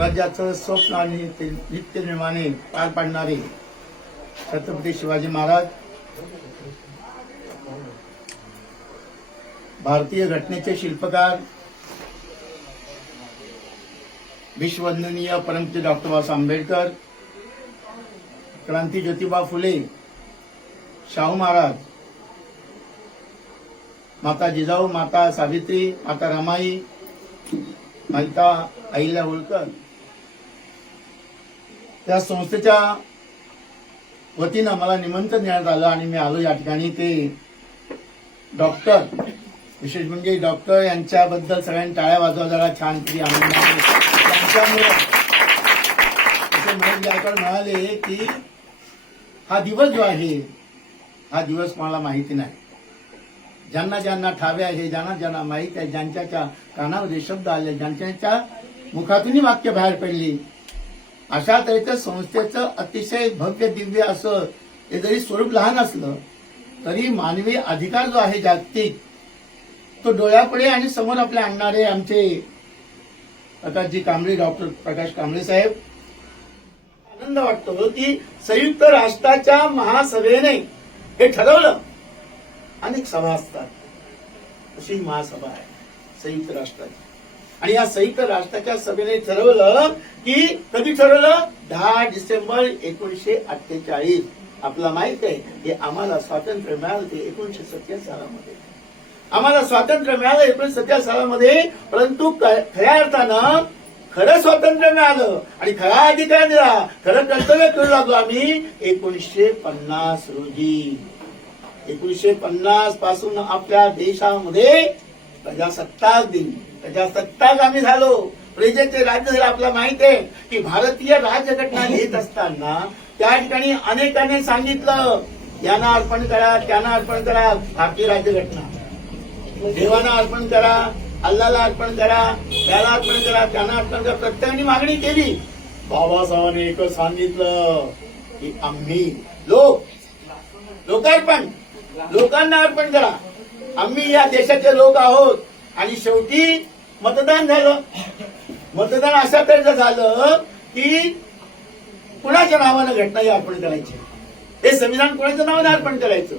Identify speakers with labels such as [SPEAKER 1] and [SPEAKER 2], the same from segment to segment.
[SPEAKER 1] स्वराज्याचं स्वप्न आणि ते नित्य निर्माणे पार पाडणारे छत्रपती शिवाजी महाराज भारतीय घटनेचे शिल्पकार विश्ववंदनीय परमपूज्य डॉक्टर बाबासाहेब आंबेडकर क्रांती ज्योतिबा फुले शाहू महाराज माता जिजाऊ माता सावित्री माता रमाई माता अहिल्या होळकर त्या संस्थेच्या वतीनं मला निमंत्रण देण्यात आलं आणि मी आलो या ठिकाणी. ते डॉक्टर विशेष म्हणजे डॉक्टर यांच्याबद्दल सगळ्यांनी टाळ्या वाजवा जरा छान किती आनंद त्यांच्यामुळे म्हणजे म्हणाले की हा दिवस जो आहे हा दिवस मला माहिती नाही. ज्यांना ज्यांना ठावे आहे ज्यांना ज्यांना माहीत आहे ज्यांच्या कानामध्ये शब्द आले ज्यांच्या मुखातूनही वाक्य बाहेर पडली अशा तऱ्हेच्या संस्थेचं अतिशय भव्य दिव्य असं हे जरी स्वरूप लहान असलं तरी मानवी अधिकार जो आहे जागतिक तो डोळ्यापुढे आणि समोर आपले आणणारे आमचे प्रकाशजी कांबळे डॉक्टर प्रकाश कांबळे साहेब. आनंद वाटतो की संयुक्त राष्ट्राच्या महासभेने हे ठरवलं. अनेक सभा असतात. अशी महासभा आहे संयुक्त राष्ट्राची. आणि या संयुक्त राष्ट्राच्या सभेने ठरवलं की कधी ठरवलं? दहा डिसेंबर एकोणीशे अठ्ठेचाळीस. आपला माहीत आहे की आम्हाला स्वातंत्र्य मिळालं ते एकोणीशे सत्तेचाळीस सालामध्ये. आम्हाला स्वातंत्र्य मिळालं एकोणीशे सत्तेचाळीस सालामध्ये परंतु खऱ्या अर्थानं खरं स्वातंत्र्य मिळालं आणि खरा अधिकार दिला. खरं कर्तव्य करू लागलो आम्ही एकोणीसशे पन्नास रोजी. एकोणीसशे पन्नासपासून आपल्या देशामध्ये प्रजासत्ताक दिन. त्याच्या सत्ताच आम्ही झालो. प्रजेचे राज्य झालं आपल्याला माहीत आहे की भारतीय राज्यघटना लिहित असताना त्या ठिकाणी अनेकांनी सांगितलं यांना अर्पण करा त्यांना अर्पण करा भारतीय राज्यघटना. देवांना अर्पण करा अल्लाला अर्पण करा त्याला अर्पण करा त्यांना अर्पण करा. प्रत्येकाने मागणी केली. बाबासाहेबांनी एकच सांगितलं की आम्ही लोक लोकार्पण. लोकांना अर्पण करा. आम्ही या देशाचे लोक आहोत. आणि शेवटी मतदान झालं. मतदान अशा तऱ्हेचं झालं की कुणाच्या नावानं घटना ही अर्पण करायची? हे संविधान कुणाच्या नावाने अर्पण करायचं?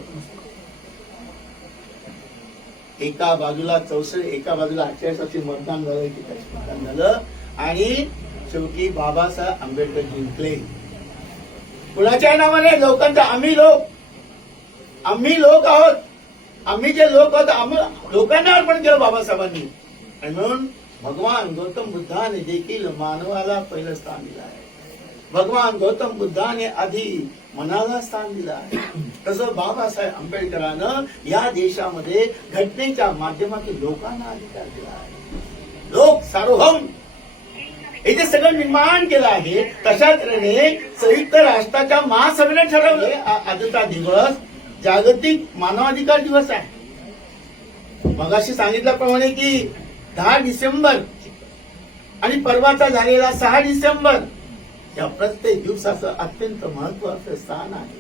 [SPEAKER 1] एका बाजूला चौसष्ट एका बाजूला अठ्ठेचाळीस मतदान झालं एकेचाळीस मतदान झालं. आणि शेवटी बाबासाहेब आंबेडकर जिंकले कुणाच्या नावाने? लोकांचा आम्ही लोक. आम्ही लोक आहोत. आम्ही जे लोक आहोत आम्ही लोकांना अर्पण केलं बाबासाहेबांनी. आणि म्हणून भगवान गौतम बुद्धाने देखील मानवाला पहिलं स्थान दिलं आहे. भगवान गौतम बुद्धाने आधी मनाला स्थान दिलं आहे. तसं बाबासाहेब आंबेडकरानं या देशामध्ये घटनेच्या माध्यमातून लोकांना अधिकार दिला आहे. लोक सार्वभौम. हे जे सगळं निर्माण केलं आहे तशा तऱ्हेने संयुक्त राष्ट्राच्या महासभेने ठरवले आजचा दिवस. जागतिक मानवाधिकार दिवस आहे. मगाशी सांगितल्याप्रमाणे की दहा डिसेंबर आणि परवाचा झालेला सहा डिसेंबर या प्रत्येक दिवसाचं अत्यंत महत्वाचं स्थान आहे.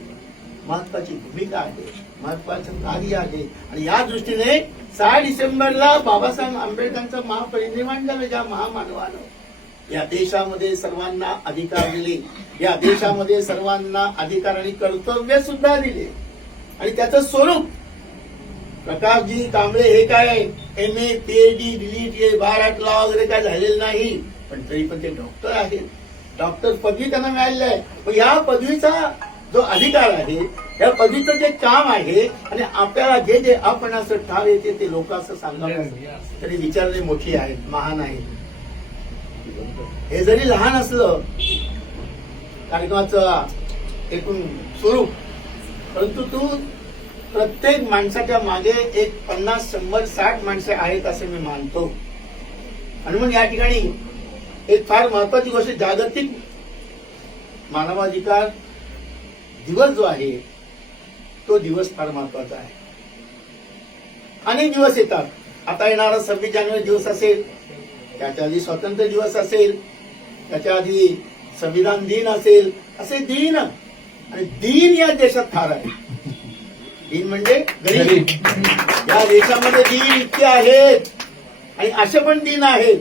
[SPEAKER 1] महत्वाची भूमिका आहे महत्वाचं कार्य आहे. आणि या दृष्टीने सहा डिसेंबरला बाबासाहेब आंबेडकरांचं महापरिनिर्माण झालं ज्या महामानवानं. या देशामध्ये सर्वांना अधिकार दिले. या देशामध्ये सर्वांना अधिकार आणि कर्तव्य सुद्धा दिले. आणि त्याचं स्वरूप. प्रकाशजी कांबळे हे काय M A PhD DLitt bar at law वगैरे काय झालेलं नाही. पण तरी पण ते डॉक्टर आहेत. डॉक्टर पदवी त्यांना मिळालेली आहे. पण या पदवीचा जो अधिकार आहे या पदवीचं जे काम आहे आणि आपल्याला जे जे आपण असं ठाव येते ते लोक असं सांगावं तरी विचारले मोठी आहेत महान आहेत. हे जरी लहान असलं कार्यक्रमाचं एकूण स्वरूप परंतु तू प्रत्येक माणसाच्या मागे एक पन्नास शंभर साठ माणसे आहेत असे मी मानतो. आणि मग या ठिकाणी एक फार महत्वाची गोष्ट जागतिक मानवाधिकार दिवस जो आहे तो दिवस फार महत्त्वाचा आहे. अनेक दिवस येतात. आता येणारा सव्वीस जानेवारी दिवस असेल त्याच्या आधी स्वातंत्र्य दिवस असेल त्याच्या आधी संविधान दिन असेल असे दिन आणि दिन या देशात फार आहे. दिन म्हणजे गरीब. या देशामध्ये दिन इतके आहेत. आणि असे पण दिन आहेत.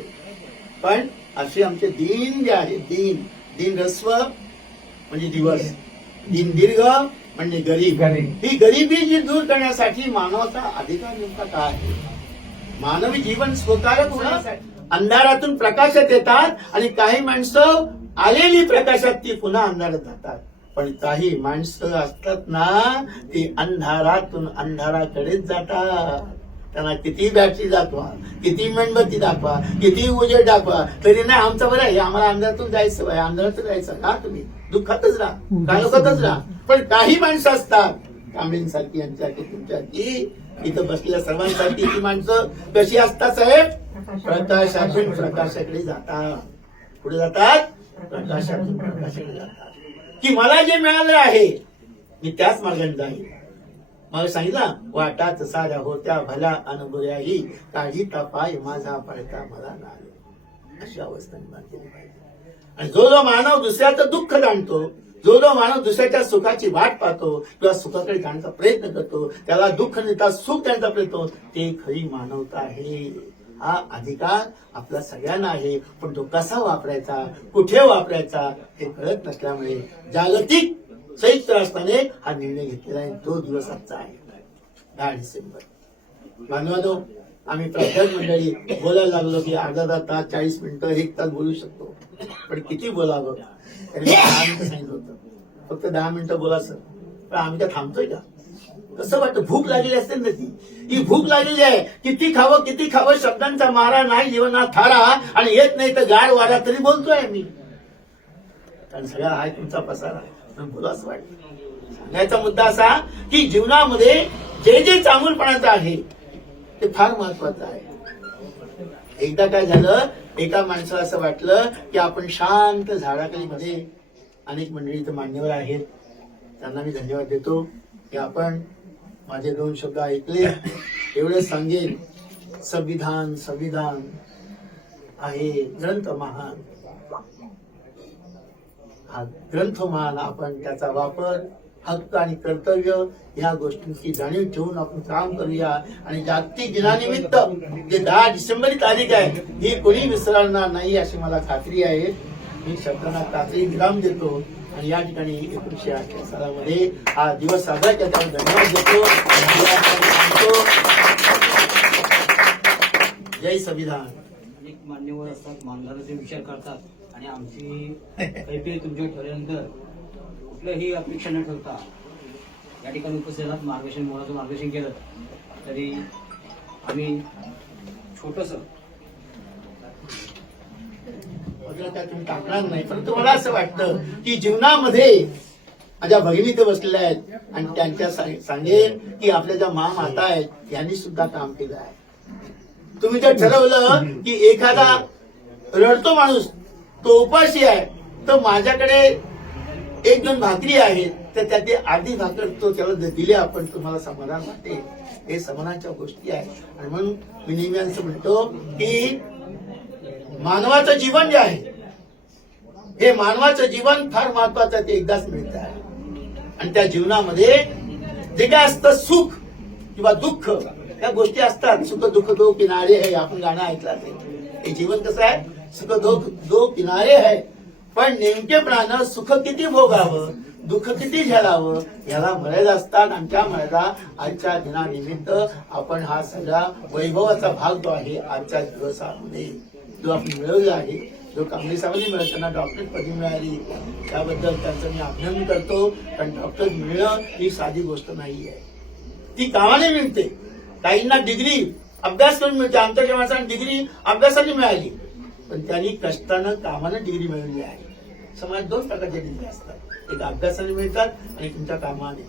[SPEAKER 1] पण असे आमचे दिन जे आहे दिन. दिन रस्व म्हणजे दिवस. दिन दीर्घ म्हणजे गरीब.
[SPEAKER 2] गरीब.
[SPEAKER 1] ही गरिबी जी दूर करण्यासाठी मानवाचा अधिकार नेमका काय आहे? मानवी जीवन स्वतःच होण्यासाठी अंधारातून प्रकाशात येतात आणि काही माणसं आलेली प्रकाशात ती पुन्हा अंधारात जातात. पण काही माणसं असतात ना ती अंधारातून अंधाराकडेच जातात. त्यांना किती बॅटरी दाखवा किती मेणबत्ती दाखवा किती उजेड दाखवा. तरी नाही आमचं बरं आहे आम्हाला अंधारातून जायचं आहे अंधारातून जायचं. का तुम्ही दुःखातच राहा कालोखातच राहा. पण काही माणसं असतात कांबळींसारखी यांच्यासाठी तुमच्यासाठी इथं बसलेल्या सर्वांसाठी ती माणसं कशी असतात साहेब? प्रकाशातून प्रकाशाकडे जातात. पुढे जातात? प्रकाशातून प्रकाशाकडे जातात. की मला जे मिळालं आहे मी त्याच मार्गाने जाईल मग सांगितलं वाटात साऱ्या होत्या भल्या अनुभूयाही काळजी पाय माझा पडता मला नाही. अशी अवस्था निर्माण केली पाहिजे. आणि जो जो मानव दुसऱ्याचं दुःख जाणतो जो जो माणूस दुसऱ्याच्या सुखाची वाट पाहतो किंवा सुखाकडे जाण्याचा प्रयत्न करतो त्याला दुःख नेता सुख देण्याचा प्रयत्न ते खरी मानवता आहे. हा अधिकार आपला सगळ्यांना आहे. पण तो कसा वापरायचा? कुठे वापरायचा? हे कळत नसल्यामुळे जागतिक संयुक्त राष्ट्राने हा निर्णय घेतलेला आहे. तो दिवस आजचा आहे. दहा डिसेंबर. मानवानो आम्ही प्राध्यापक मंडळी बोलायला लागलो की अर्धा तास तास चाळीस मिनिटं एक तास बोलू शकतो. पण किती बोलावं? दहा मिनिटं सांगितलं होतं. फक्त दहा मिनिटं बोलायचं पण आम्ही त्या थांबतोय का? कसं वाटतं भूक लागलेली असते ना ती. ही भूक लागलेली आहे किती खावं किती खावं शब्दांचा मारा नाही जीवनात थारा आणि येत नाही तर गाड वारा तरी बोलतोय मी कारण सगळा हा तुमचा पसारा आहे. बोला असं वाटतं. सांगायचा मुद्दा असा की जीवनामध्ये जे जे चांगुलपणाचं आहे ते फार महत्वाचं आहे. एकदा काय झालं एका माणसाला असं वाटलं की आपण शांत झाडाखाली मध्ये अनेक मंडळी इथं मान्यवर आहेत. त्यांना मी धन्यवाद देतो. की आपण माझे दोन शब्द ऐकले. एवढे सांगेन. संविधान संविधान आहे ग्रंथ महान. हा ग्रंथ महान आपण त्याचा वापर हक्क आणि कर्तव्य या गोष्टींची जाणीव ठेवून आपण काम करूया. आणि जागतिक दिनानिमित्त जे दहा डिसेंबर तारीख आहे ही कोणी विसरणार नाही अशी मला खात्री आहे. मी शब्दांना खात्री विराम देतो. आणि या ठिकाणी एकोणीशे अठ्या सालामध्ये हा दिवस साजरा केला. त्यावर धन्यवाद देतो. जय संविधान.
[SPEAKER 3] अनेक मान्यवर असतात मानधनाचे विचार करतात आणि आमची कैफी तुमच्या ठरल्यानंतर कुठल्याही अपेक्षा न ठेवता या ठिकाणी उपस्थित मार्गदर्शन मोलाचं मार्गदर्शन केलं तरी आम्ही छोटस
[SPEAKER 1] वगैरे काय तुम्ही टाकणार नाही. परंतु मला असं वाटतं की जीवनामध्ये माझ्या भगिनी इथे बसलेल्या आहेत आणि त्यांच्या सांग- सांगेन की आपल्या ज्या महामाता आहेत यांनी सुद्धा काम केलं आहे. तुम्ही जर ठरवलं की एखादा रडतो माणूस तो उपाशी आहे तर माझ्याकडे एक दोन भाकरी आहेत तर त्यातली आधी भाकर तो त्याला दिले दिली आपण तुम्हाला समाधान वाटते हे समानाच्या गोष्टी आहेत. आणि म्हणून मी नेहमी असं म्हणतो की मानवाचं जीवन जे आहे हे मानवाचं जीवन फार महत्वाचं आहे ते एकदाच मिळत आहे. आणि त्या जीवनामध्ये जे काय असतं सुख किंवा दुःख या गोष्टी असतात. सुख दुःख दो किनारे आहे आपण गाणं ऐकलं असेल. हे जीवन कसं आहे? सुख दुःख दो किनारे आहे. पण नेमकेपणानं सुख किती भोगावं दुःख किती झेलावं याला मर्यादा असतात. आणि त्या मर्यादा आजच्या दिनानिमित्त आपण हा सगळा वैभवाचा भाग जो आहे आजच्या दिवसामध्ये जो आपण मिळवला आहे जो कांबळे मिळत त्यांना डॉक्टर पदवी मिळाली. त्याबद्दल त्यांचं मी अभिनंदन करतो. कारण डॉक्टर मिळणं ही साधी गोष्ट नाही आहे ती कामाने मिळते. काहींना डिग्री अभ्यास करून मिळते. आमच्या माणसांना डिग्री अभ्यासाने मिळाली. पण त्यांनी कष्टानं कामानं डिग्री मिळवली आहे. समाज दोन प्रकारच्या डिग्री असतात. एक अभ्यासाने मिळतात आणि तुमच्या कामाने.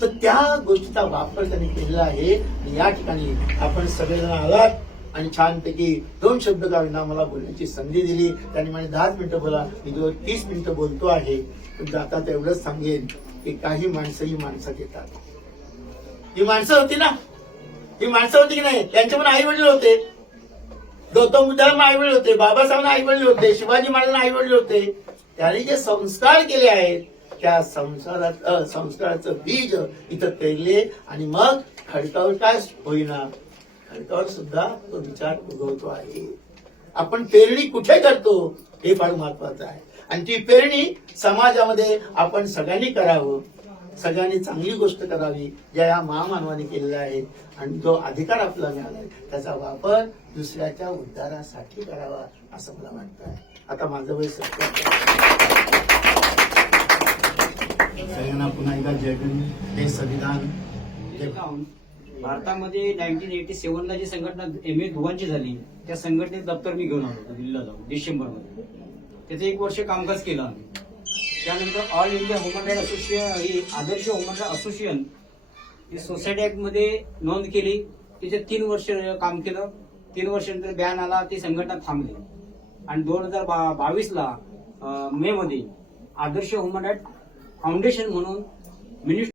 [SPEAKER 1] तर त्या गोष्टीचा वापर त्यांनी केलेला आहे. आणि या ठिकाणी आपण सगळेजण आलात. आणि छानपैकी दोन शब्द काढून मला बोलण्याची संधी दिली. त्याने मला दहाच मिनिटं बोला मी जो तीस मिनिटं बोलतो आहे. पण आता तेवढंच सांगेन की काही माणसं ही माणसात येतात. ही माणसं होती ना? ही माणसं होती की नाही? त्यांचे पण आई वडील होते. गौतम बुद्धांना आई वडील होते बाबासाहेबांना आई वडील होते शिवाजी महाराजांना आई वडील होते. त्यांनी जे संस्कार केले आहेत त्या संसारात संस्काराचं बीज इथं पेरले आणि मग खडकावर काय होईना? खडकावर सुद्धा तो विचार उगवतो आहे. आपण पेरणी कुठे करतो हे फार महत्वाचं आहे. आणि ती पेरणी समाजामध्ये आपण सगळ्यांनी करावं. सगळ्यांनी चांगली गोष्ट करावी ज्या या महामानवाने केलेल्या आहेत. आणि जो अधिकार आपला मिळाला आहे त्याचा वापर दुसऱ्याच्या उद्धारासाठी करावा असं मला वाटत आहे. आता माझं वय सत्य सगळ्यांना पुन्हा एकदा जय हे संविधान. जय
[SPEAKER 3] भारतामध्ये नाईन्टीन एटी सेव्हनला जी संघटना एम ए धुवांची झाली त्या संघटनेत दप्तर मी घेऊन आलो होतो दिल्लीला जाऊन डिसेंबरमध्ये त्याचं एक वर्ष कामकाज केलं आम्ही. त्यानंतर All India Human Right Association ही आदर्श ह्युमन राईट असोसिएशन ही सोसायटी ऍक्टमध्ये नोंद केली. तिथे तीन वर्ष काम केलं. तीन वर्षानंतर बॅन आला ती संघटना थांबली. आणि दोन हजार बा बावीसला मे मध्ये आदर्श ह्युमन राईट फाउंडेशन म्हणून मिनिस्टर